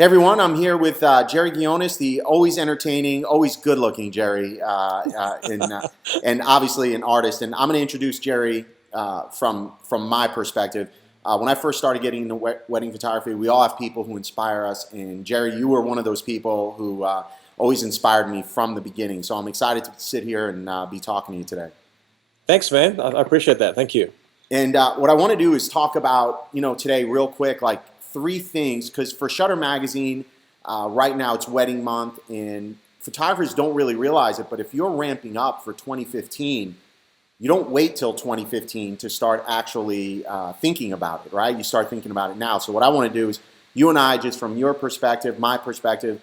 Hey everyone, I'm here with Jerry Ghionis, the always entertaining, always good-looking Jerry, and obviously an artist. And I'm going to introduce Jerry from my perspective. When I first started getting into wedding photography, we all have people who inspire us, and Jerry, you were one of those people who always inspired me from the beginning. So I'm excited to sit here and be talking to you today. Thanks, man. I appreciate that. Thank you. And what I want to do is talk about, today real quick, like three things, because for Shutter Magazine, right now it's wedding month, and photographers don't really realize it, but if you're ramping up for 2015, you don't wait till 2015 to start actually thinking about it, right? You start thinking about it now. So what I want to do is, you and I, just from your perspective, my perspective,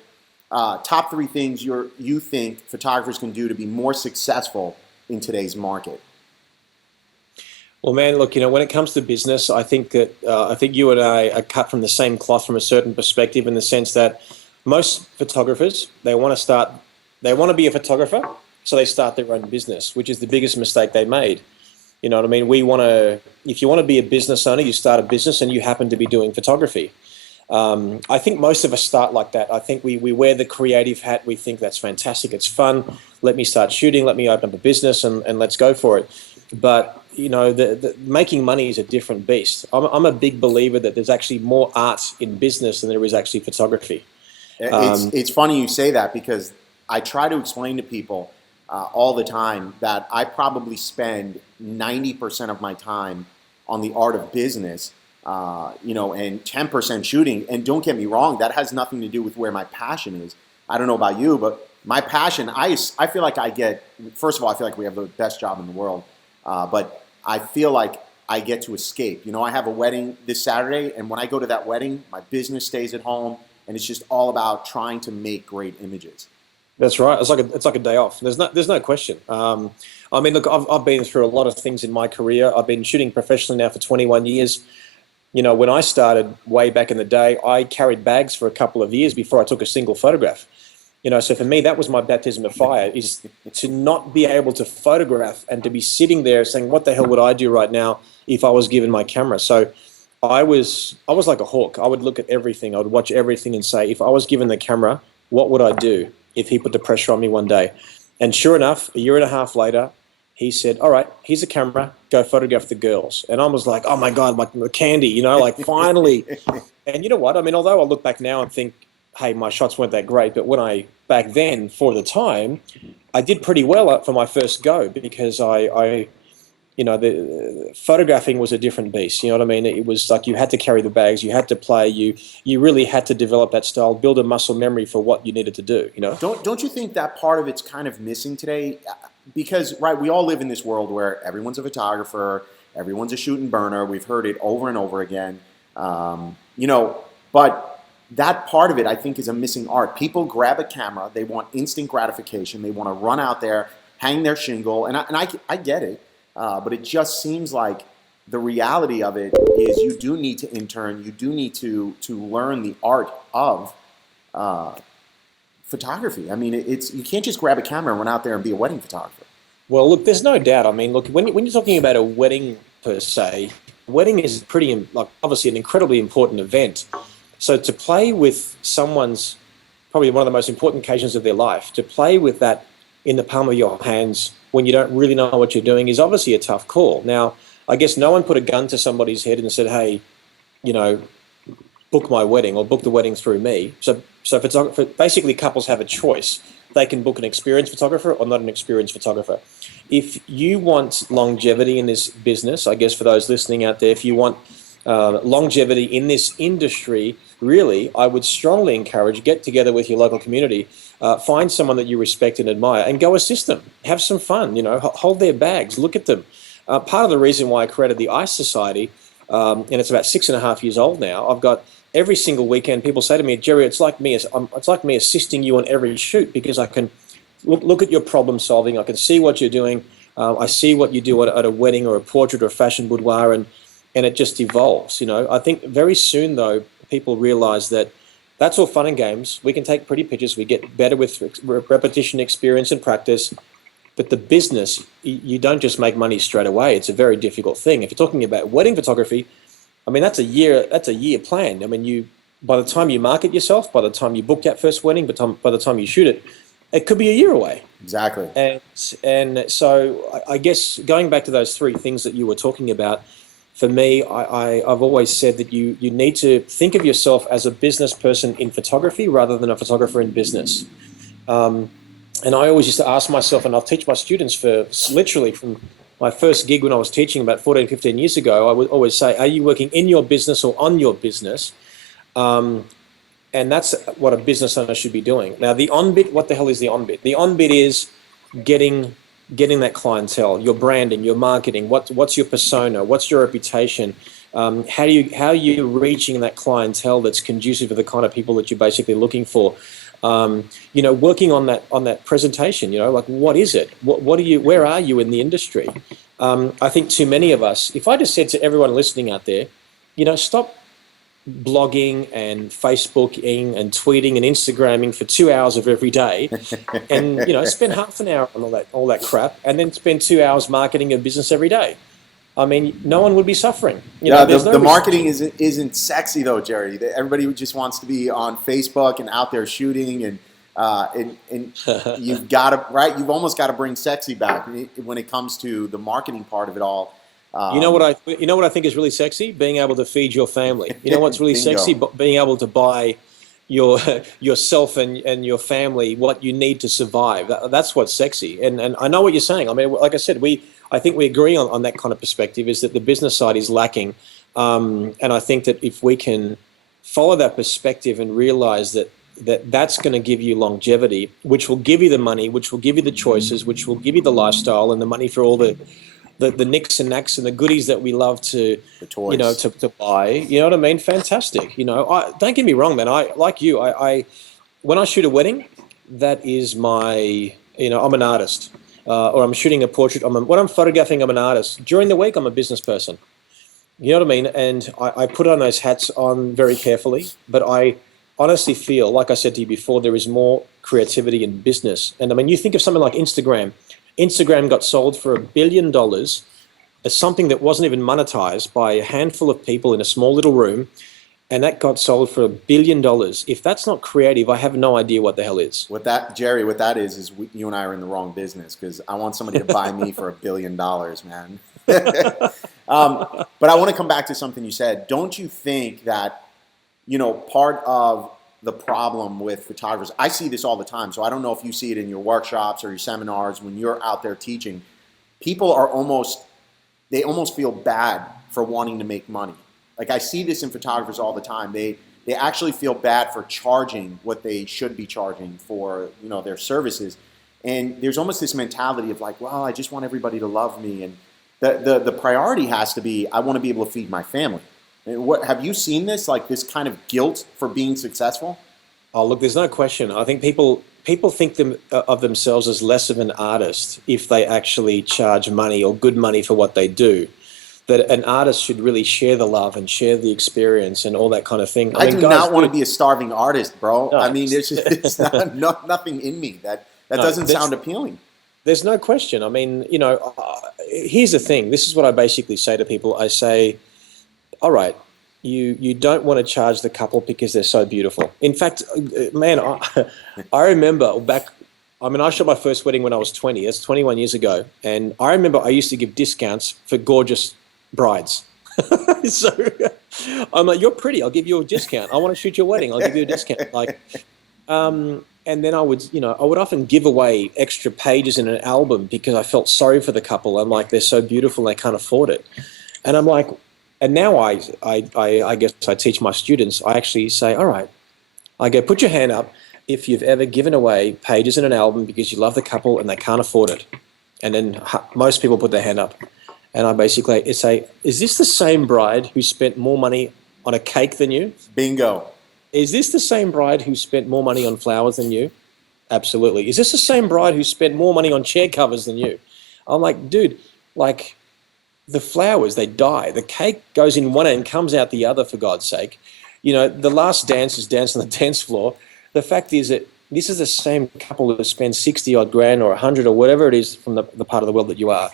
top three things you think photographers can do to be more successful in today's market. Well, man, look, when it comes to business, I think that you and I are cut from the same cloth from a certain perspective, in the sense that most photographers, they want to be a photographer, so they start their own business, which is the biggest mistake they made. You know what I mean? If you want to be a business owner, you start a business and you happen to be doing photography. I think most of us start like that. I think we wear the creative hat. We think that's fantastic. It's fun. Let me start shooting. Let me open up a business and let's go for it. But the making money is a different beast. I'm a big believer that there's actually more art in business than there is actually photography. It's funny you say that, because I try to explain to people all the time that I probably spend 90% of my time on the art of business, and 10% shooting. And don't get me wrong, that has nothing to do with where my passion is. I don't know about you, but my passion, I feel like first of all, I feel like we have the best job in the world. But I feel like I get to escape. I have a wedding this Saturday, and when I go to that wedding, my business stays at home, and it's just all about trying to make great images. That's right. It's like a day off. There's no question. I mean, look, I've been through a lot of things in my career. I've been shooting professionally now for 21 years. When I started way back in the day, I carried bags for a couple of years before I took a single photograph. So for me, that was my baptism of fire, is to not be able to photograph and to be sitting there saying, what the hell would I do right now if I was given my camera? So I was like a hawk. I would look at everything. I would watch everything and say, if I was given the camera, what would I do if he put the pressure on me one day? And sure enough, a year and a half later, he said, all right, here's a camera, go photograph the girls. And I was like, oh my God, like candy, like finally. And you know what? I mean, although I look back now and think, hey, my shots weren't that great, but back then, for the time, I did pretty well for my first go, because the photographing was a different beast. You know what I mean? It was like you had to carry the bags, you had to play, you really had to develop that style, build a muscle memory for what you needed to do. Don't you think that part of it's kind of missing today? Because, right, we all live in this world where everyone's a photographer, everyone's a shoot and burner. We've heard it over and over again. But that part of it, I think, is a missing art. People grab a camera, they want instant gratification, they want to run out there, hang their shingle, and I get it, but it just seems like the reality of it is you do need to intern, you do need to learn the art of photography. I mean, you can't just grab a camera and run out there and be a wedding photographer. Well, look, there's no doubt. I mean, look, when you're talking about a wedding per se, wedding is obviously an incredibly important event. So to play with someone's, probably one of the most important occasions of their life, to play with that in the palm of your hands when you don't really know what you're doing is obviously a tough call. Now, I guess no one put a gun to somebody's head and said, hey, book my wedding or book the wedding through me. So basically couples have a choice. They can book an experienced photographer or not an experienced photographer. If you want longevity in this business, I guess for those listening out there, if you want longevity in this industry, really, I would strongly encourage, get together with your local community, find someone that you respect and admire, and go assist them. Have some fun, hold their bags, look at them. Part of the reason why I created the Ice Society, and it's about 6.5 years old now, I've got every single weekend people say to me, Jerry, it's like me assisting you on every shoot, because I can look at your problem solving, I can see what you're doing, I see what you do at a wedding or a portrait or a fashion boudoir, and it just evolves. I think very soon, though, people realize that that's all fun and games. We can take pretty pictures. We get better with repetition, experience, and practice. But the business, you don't just make money straight away. It's a very difficult thing. If you're talking about wedding photography, I mean, that's a year plan. I mean, by the time you market yourself, by the time you book that first wedding, by the time you shoot it, it could be a year away. Exactly. And so I guess going back to those three things that you were talking about, for me, I've always said that you need to think of yourself as a business person in photography rather than a photographer in business. And I always used to ask myself, and I'll teach my students for literally from my first gig when I was teaching about 14, 15 years ago, I would always say, are you working in your business or on your business? And that's what a business owner should be doing. Now, the on bit, what the hell is the on bit? The on bit is getting that clientele, your branding, your marketing. What's your persona? What's your reputation? How are you reaching that clientele that's conducive to the kind of people that you're basically looking for? Working on that presentation. Like what is it? What are you? Where are you in the industry? I think too many of us. If I just said to everyone listening out there, stop blogging and Facebooking and tweeting and Instagramming for 2 hours of every day, and spend half an hour on all that crap, and then spend 2 hours marketing your business every day. I mean, no one would be suffering. The marketing isn't sexy though, Jerry. Everybody just wants to be on Facebook and out there shooting, and you've got to You've almost got to bring sexy back when it comes to the marketing part of it all. You know what I think is really sexy? Being able to feed your family. You know what's really sexy? Being able to buy yourself and your family what you need to survive. That's what's sexy. And I know what you're saying. I mean, like I said, I think we agree on that kind of perspective, is that the business side is lacking. And I think that if we can follow that perspective and realize that's going to give you longevity, which will give you the money, which will give you the choices, which will give you the lifestyle and the money for all the nicks and knacks and the goodies that we love to, to buy. You know what I mean? Fantastic. Don't get me wrong, man. I like you. I when I shoot a wedding, that is my. I'm an artist, or I'm shooting a portrait. When I'm photographing, I'm an artist. During the week, I'm a business person. You know what I mean? And I put on those hats on very carefully. But I honestly feel, like I said to you before, there is more creativity in business. And I mean, you think of something like Instagram. Instagram got sold for $1 billion as something that wasn't even monetized by a handful of people in a small little room, and that got sold for $1 billion. If that's not creative, I have no idea what the hell is. Jerry, what that is you and I are in the wrong business, because I want somebody to buy me for $1 billion, man. But I want to come back to something you said. Don't you think that, part of the problem with photographers, I see this all the time, so I don't know if you see it in your workshops or your seminars when you're out there teaching, people are almost feel bad for wanting to make money. Like, I see this in photographers all the time. They actually feel bad for charging what they should be charging for, their services. And there's almost this mentality of like, well, I just want everybody to love me. And the priority has to be, I want to be able to feed my family. What have you seen this, like this kind of guilt for being successful? Oh, look, there's no question. I think people think of themselves as less of an artist if they actually charge money or good money for what they do. That an artist should really share the love and share the experience and all that kind of thing. I do not want to be a starving artist, bro. No, I mean, there's nothing in me that doesn't sound appealing. There's no question. I mean, here's the thing. This is what I basically say to people. I say, all right, you don't want to charge the couple because they're so beautiful. In fact, man, I remember back, I shot my first wedding when I was 20. That's 21 years ago. And I remember I used to give discounts for gorgeous brides. So I'm like, you're pretty, I'll give you a discount. I want to shoot your wedding, I'll give you a discount. And then I would often give away extra pages in an album because I felt sorry for the couple. I'm like, they're so beautiful, they can't afford it. And I'm like, and now I guess I teach my students, I actually say, all right, I go, put your hand up if you've ever given away pages in an album because you love the couple and they can't afford it. And then most people put their hand up. And I basically say, is this the same bride who spent more money on a cake than you? Bingo. Is this the same bride who spent more money on flowers than you? Absolutely. Is this the same bride who spent more money on chair covers than you? I'm like, dude, like the flowers, they die. The cake goes in one end, comes out the other, for God's sake. The last dance is dance on the dance floor. The fact is that this is the same couple that spend 60 odd grand or 100 or whatever it is from the part of the world that you are.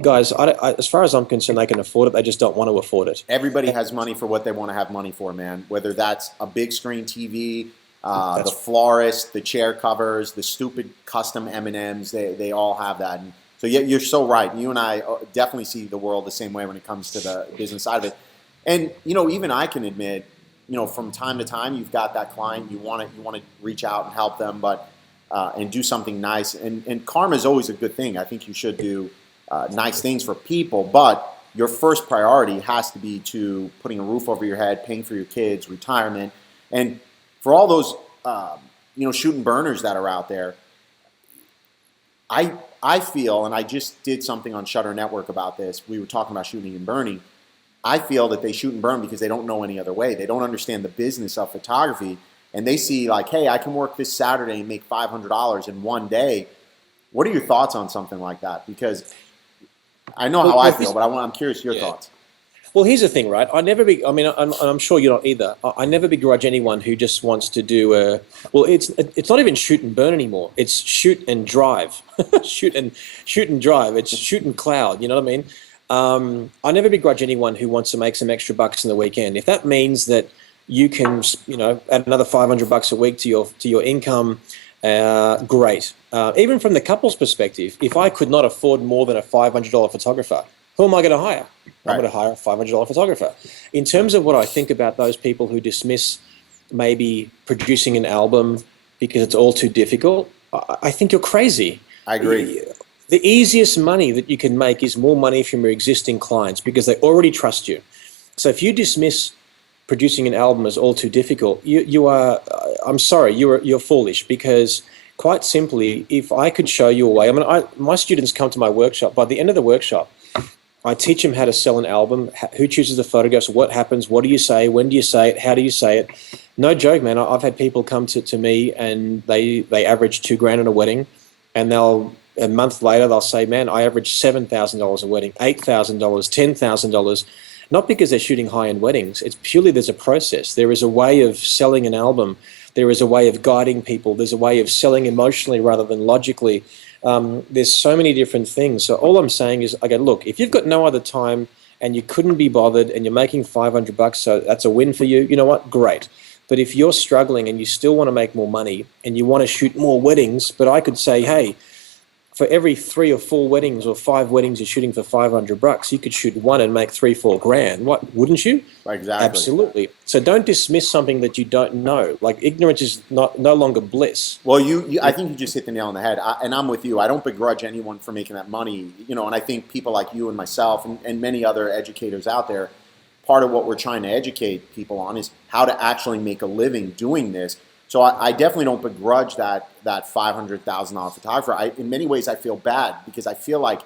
Guys, as far as I'm concerned, they can afford it. They just don't want to afford it. Everybody has money for what they want to have money for, man. Whether that's a big screen TV, the That's florist, the chair covers, the stupid custom M&Ms, they all have that. And so you're so right. You and I definitely see the world the same way when it comes to the business side of it. And even I can admit, from time to time, you've got that client, you want to reach out and help them, but and do something nice. And karma is always a good thing. I think you should do nice things for people, but your first priority has to be to putting a roof over your head, paying for your kids, retirement, and for all those shooting burners that are out there. I feel, and I just did something on Shutter Network about this. We were talking about shooting and burning. I feel that they shoot and burn because they don't know any other way. They don't understand the business of photography, and they see like, hey, I can work this Saturday and make $500 in one day. What are your thoughts on something like that? Because I know how I feel, but I'm curious your thoughts. Well, here's the thing, right? I'm sure you're not either. I never begrudge anyone who just wants to do it's not even shoot and burn anymore. It's shoot and drive. shoot and drive. It's shoot and cloud. You know what I mean? I never begrudge anyone who wants to make some extra bucks in the weekend. If that means that you can, add another $500 a week to your income, great. Even from the couple's perspective, if I could not afford more than a $500 photographer, who am I going to hire? I'm going to hire a $500 photographer. In terms of what I think about those people who dismiss maybe producing an album because it's all too difficult, I think you're crazy. I agree. The easiest money that you can make is more money from your existing clients because they already trust you. So if you dismiss producing an album as all too difficult, you are, I'm sorry, you're foolish, because quite simply, if I could show you a way, my students come to my workshop. By the end of the workshop, I teach them how to sell an album, who chooses the photographs, what happens, what do you say, when do you say it, how do you say it. No joke, man. I've had people come to me and they average $2,000 on a wedding, and a month later they'll say, man, I average $7,000 a wedding, $8,000, $10,000. Not because they're shooting high-end weddings. It's purely there's a process. There is a way of selling an album. There is a way of guiding people. There's a way of selling emotionally rather than logically. There's so many different things. So all I'm saying is, okay, look, if you've got no other time and you couldn't be bothered and you're making $500, so that's a win for you, you know what? Great. But if you're struggling and you still want to make more money and you want to shoot more weddings, but I could say, hey, for every 3 or 4 weddings or 5 weddings you're shooting for $500, you could shoot one and make $3,000-4,000. What, wouldn't you? Exactly. Absolutely. So don't dismiss something that you don't know. Like, ignorance is no longer bliss. Well, I think you just hit the nail on the head, and I'm with you. I don't begrudge anyone for making that money, and I think people like you and myself and many other educators out there, part of what we're trying to educate people on is how to actually make a living doing this. So I definitely don't begrudge that $500,000 photographer. In many ways, I feel bad because I feel like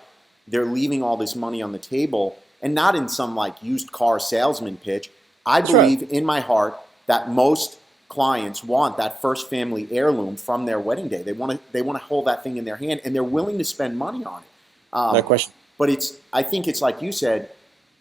they're leaving all this money on the table, and not in some like used car salesman pitch. I believe in my heart that most clients want that first family heirloom from their wedding day. They want to hold that thing in their hand, and they're willing to spend money on it. No question. But I think it's like you said.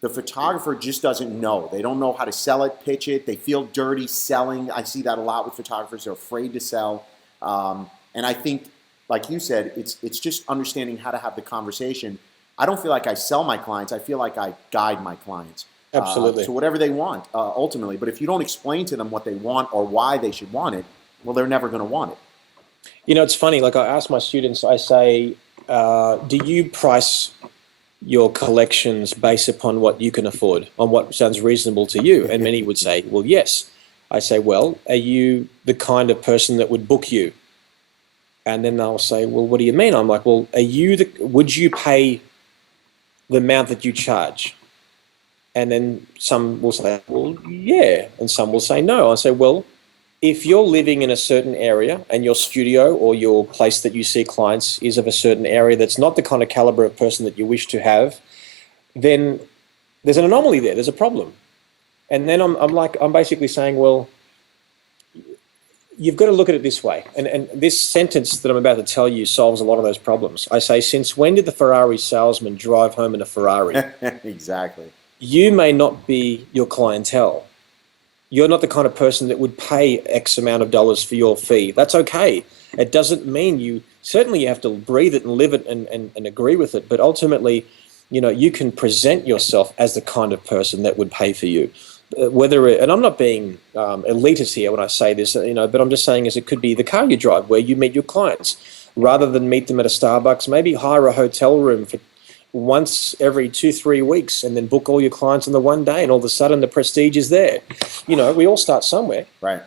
The photographer just doesn't know. They don't know how to sell it, pitch it. They feel dirty selling. I see that a lot with photographers. They're afraid to sell. And I think, like you said, it's just understanding how to have the conversation. I don't feel like I sell my clients. I feel like I guide my clients. Absolutely. To whatever they want, ultimately. But if you don't explain to them what they want or why they should want it, well, they're never going to want it. It's funny. Like, I ask my students, I say, do you price your collections based upon what you can afford, on what sounds reasonable to you? And many would say, well, yes. I say, well, are you the kind of person that would book you? And then they'll say, well, what do you mean? I'm like, well, would you pay the amount that you charge? And then some will say, well, yeah. And some will say no. I say, well, if you're living in a certain area and your studio or your place that you see clients is of a certain area that's not the kind of caliber of person that you wish to have, then there's an anomaly there. There's a problem. And then I'm basically saying, well, you've got to look at it this way. And this sentence that I'm about to tell you solves a lot of those problems. I say, since when did the Ferrari salesman drive home in a Ferrari? Exactly. You may not be your clientele. You're not the kind of person that would pay X amount of dollars for your fee. That's okay. It doesn't mean you certainly you have to breathe it and live it and agree with it. But ultimately, you can present yourself as the kind of person that would pay for you. And I'm not being elitist here when I say this, but I'm just saying it could be the car you drive where you meet your clients. Rather than meet them at a Starbucks, maybe hire a hotel room for once every 2-3 weeks and then book all your clients on the one day, and all of a sudden the prestige is there. We all start somewhere. Right.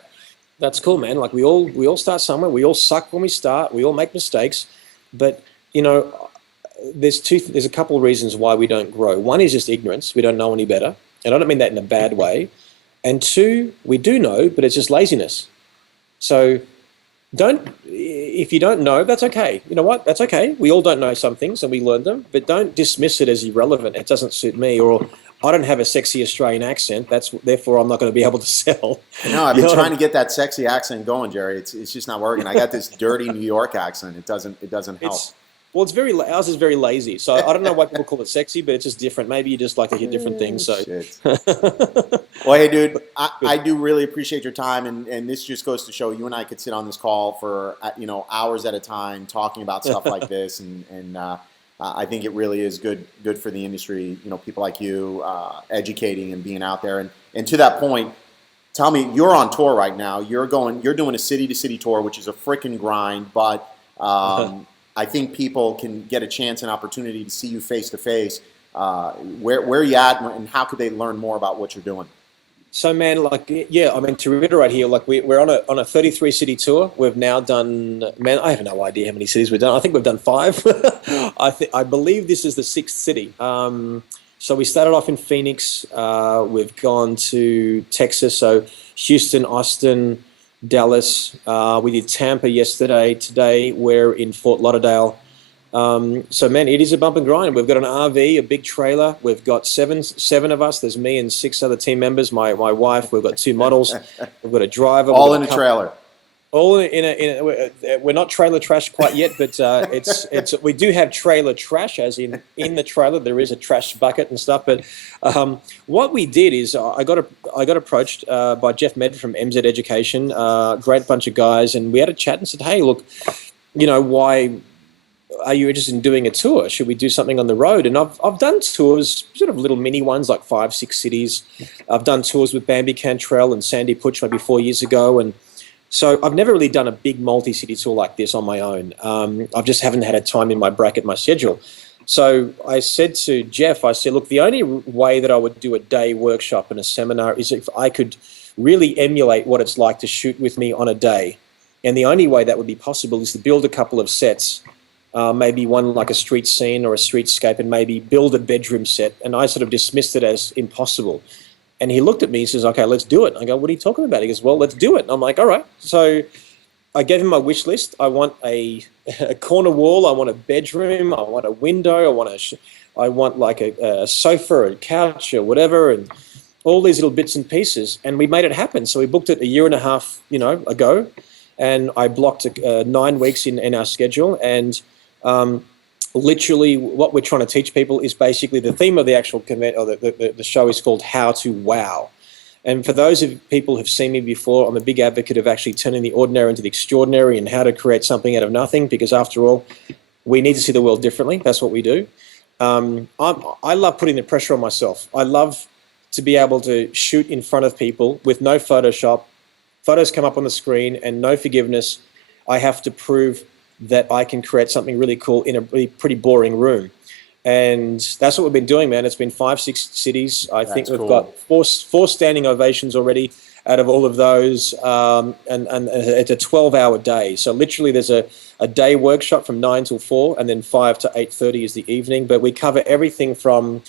That's cool, man. Like we all start somewhere. We all suck when we start. We all make mistakes. But, there's a couple of reasons why we don't grow. One is just ignorance. We don't know any better. And I don't mean that in a bad way. And two, we do know, but it's just laziness. So if you don't know, that's okay. You know what? That's okay. We all don't know some things and we learn them, but don't dismiss it as irrelevant. It doesn't suit me, or I don't have a sexy Australian accent. Therefore I'm not going to be able to sell. No, I've been trying to get that sexy accent going, Jerry. It's just not working. I got this dirty New York accent. It doesn't help. Ours is very lazy. So I don't know why people call it sexy, but it's just different. Maybe you just like to hear different things. So, well, hey, dude, I do really appreciate your time, and this just goes to show you and I could sit on this call for hours at a time talking about stuff like this, and I think it really is good for the industry. People like you educating and being out there, and to that point. Tell me, you're on tour right now. You're doing a city-to-city tour, which is a freaking grind, but I think people can get a chance and opportunity to see you face to face. Where are you at, and how could they learn more about what you're doing? So, man, to reiterate here, we're on a 33 city tour. We've now done, man, I have no idea how many cities we've done. I think we've done 5. I believe this is the 6th city. So we started off in Phoenix. We've gone to Texas, so Houston, Austin, Dallas. We did Tampa yesterday. Today we're in Fort Lauderdale. So, man, it is a bump and grind. We've got an RV, a big trailer. We've got seven of us. There's me and 6 other team members, my wife. We've got 2 models. We've got a driver. All in a trailer. All we're not trailer trash quite yet, but we do have trailer trash, as in the trailer there is a trash bucket and stuff. But what we did is I got approached by Jeff Med from MZ Education, great bunch of guys, and we had a chat and said, hey, look, why are you interested in doing a tour? Should we do something on the road? And I've done tours, sort of little mini ones, like 5-6 cities. I've done tours with Bambi Cantrell and Sandy Putsch maybe 4 years ago, and so I've never really done a big multi-city tour like this on my own. I just haven't had a time in my schedule. So I said to Jeff, look, the only way that I would do a day workshop and a seminar is if I could really emulate what it's like to shoot with me on a day. And the only way that would be possible is to build a couple of sets, maybe one like a street scene or a streetscape, and maybe build a bedroom set. And I sort of dismissed it as impossible. And he looked at me, he says, okay, let's do it. I go, what are you talking about? He goes, well, let's do it. And I'm like, all right. So I gave him my wish list. I want a corner wall. I want a bedroom. I want a window. I want like a sofa or a couch or whatever, and all these little bits and pieces. And we made it happen. So we booked it a year and a half, ago. And I blocked 9 weeks in our schedule. And literally what we're trying to teach people is basically the theme of the actual the show is called How to Wow. And for those of people who've seen me before, I'm a big advocate of actually turning the ordinary into the extraordinary and how to create something out of nothing, because after all, we need to see the world differently. That's what we do. I love putting the pressure on myself. I love to be able to shoot in front of people with no Photoshop. Photos come up on the screen and no forgiveness. I have to prove that I can create something really cool in a really pretty boring room. And that's what we've been doing, man. It's been 5-6 cities. I think we've got four standing ovations already out of all of those. And it's a 12-hour day. So literally there's a day workshop from 9 till 4, and then 5 to 8:30 is the evening. But we cover everything from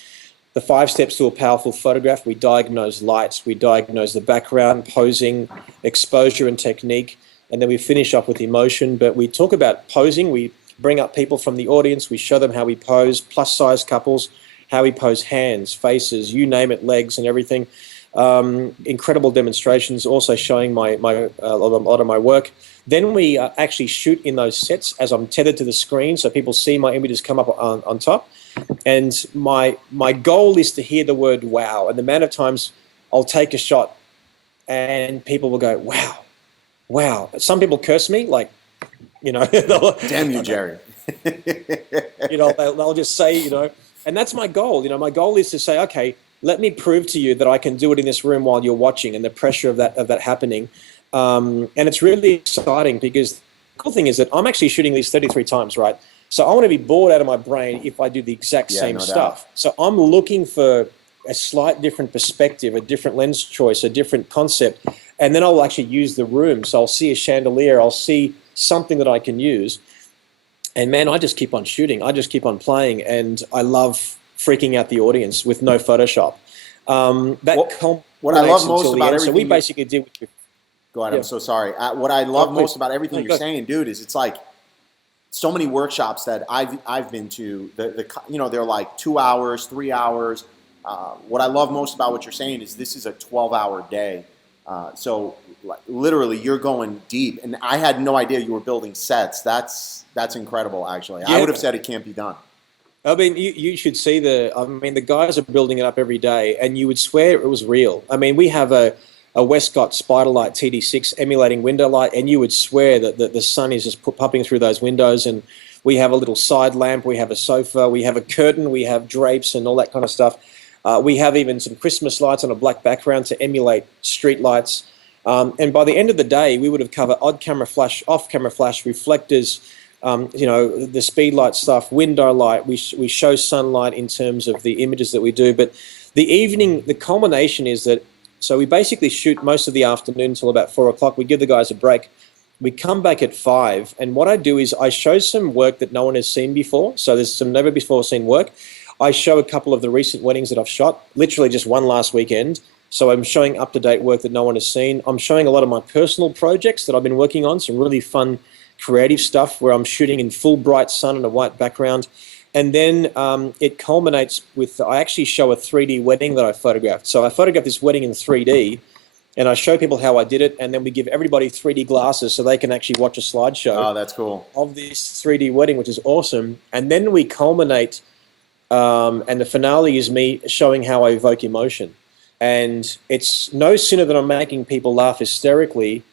the 5 steps to a powerful photograph. We diagnose lights. We diagnose the background, posing, exposure and technique. And then we finish up with emotion. But we talk about posing. We bring up people from the audience. We show them how we pose, plus-size couples, how we pose hands, faces, you name it, legs and everything. Incredible demonstrations, also showing a lot of my work. Then we actually shoot in those sets as I'm tethered to the screen, so people see my images come up on top. And my goal is to hear the word wow. And the amount of times I'll take a shot and people will go, wow. Wow. Some people curse me, like, You know, Damn you, Jerry. they'll just say, and that's my goal. My goal is to say, okay, let me prove to you that I can do it in this room while you're watching, and the pressure of that happening. And it's really exciting because the cool thing is that I'm actually shooting these 33 times, right? So I want to be bored out of my brain if I do the exact Yeah, same no stuff. doubt. So I'm looking for a slight different perspective, a different lens choice, a different concept, and then I'll actually use the room. So I'll see a chandelier, I'll see something that I can use, and man, I just keep on shooting. I just keep on playing, and I love freaking out the audience with no Photoshop. That What I love culminates most until the about end. So we everything you basically did. go ahead. Yeah. I'm so sorry. What I Oh, love please. most about everything No, you're go. saying, dude, is it's like so many workshops that I've been to. They're like 2 hours, 3 hours. What I love most about what you're saying is this is a 12-hour day. So like, literally, you're going deep, and I had no idea you were building sets. That's incredible. Actually, I would have Yeah. said it can't be done. I mean, you should see the guys are building it up every day, and you would swear it was real. I mean, we have a Westcott Spiderlight TD6 emulating window light, and you would swear that the sun is just popping through those windows. And we have a little side lamp, we have a sofa, we have a curtain, we have drapes, and all that kind of stuff. We have even some Christmas lights on a black background to emulate street lights. And by the end of the day, we would have covered on camera flash, off camera flash, reflectors, the speed light stuff, window light. We show sunlight in terms of the images that we do. But the evening, the culmination is that, so we basically shoot most of the afternoon until about 4 o'clock. We give the guys a break. We come back at 5. And what I do is I show some work that no one has seen before. So there's some never before seen work. I show a couple of the recent weddings that I've shot, literally just one last weekend. So I'm showing up-to-date work that no one has seen. I'm showing a lot of my personal projects that I've been working on, some really fun creative stuff where I'm shooting in full bright sun and a white background. And then it culminates with, I actually show a 3D wedding that I photographed. So I photographed this wedding in 3D, and I show people how I did it, and then we give everybody 3D glasses so they can actually watch a slideshow Oh, that's cool. of this 3D wedding, which is awesome. And then we culminate, and the finale is me showing how I evoke emotion. And it's no sooner than I'm making people laugh hysterically,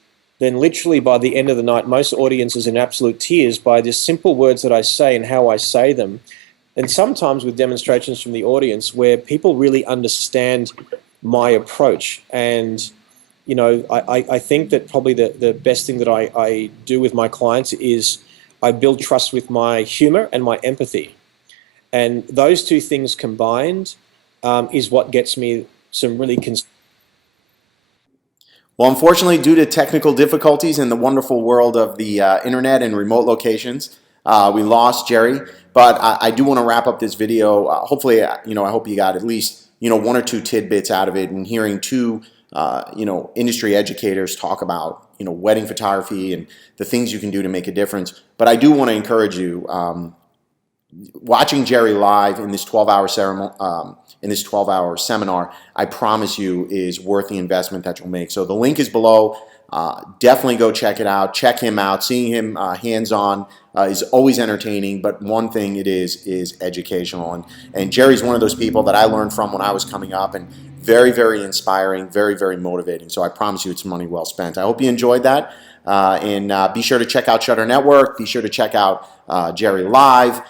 then literally by the end of the night, most audiences in absolute tears by the simple words that I say and how I say them. And sometimes with demonstrations from the audience where people really understand my approach. And, I think that probably the best thing that I do with my clients is I build trust with my humor and my empathy. And those two things combined is what gets me some really Well, unfortunately, due to technical difficulties in the wonderful world of the internet and remote locations, we lost Jerry. But I do want to wrap up this video. Hopefully, I hope you got at least one or two tidbits out of it, and hearing two industry educators talk about wedding photography and the things you can do to make a difference. But I do want to encourage you. Watching Jerry live in this 12-hour ceremony, in this 12-hour seminar, I promise you is worth the investment that you'll make. So the link is below. Definitely go check it out. Check him out. Seeing him hands-on is always entertaining, but one thing it is educational. And Jerry's one of those people that I learned from when I was coming up, and very, very inspiring, very, very motivating. So I promise you it's money well spent. I hope you enjoyed that. And be sure to check out Shutter Network. Be sure to check out Jerry live.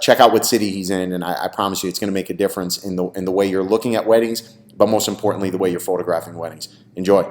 Check out what city he's in, and I promise you it's going to make a difference in the way you're looking at weddings, but most importantly, the way you're photographing weddings. Enjoy.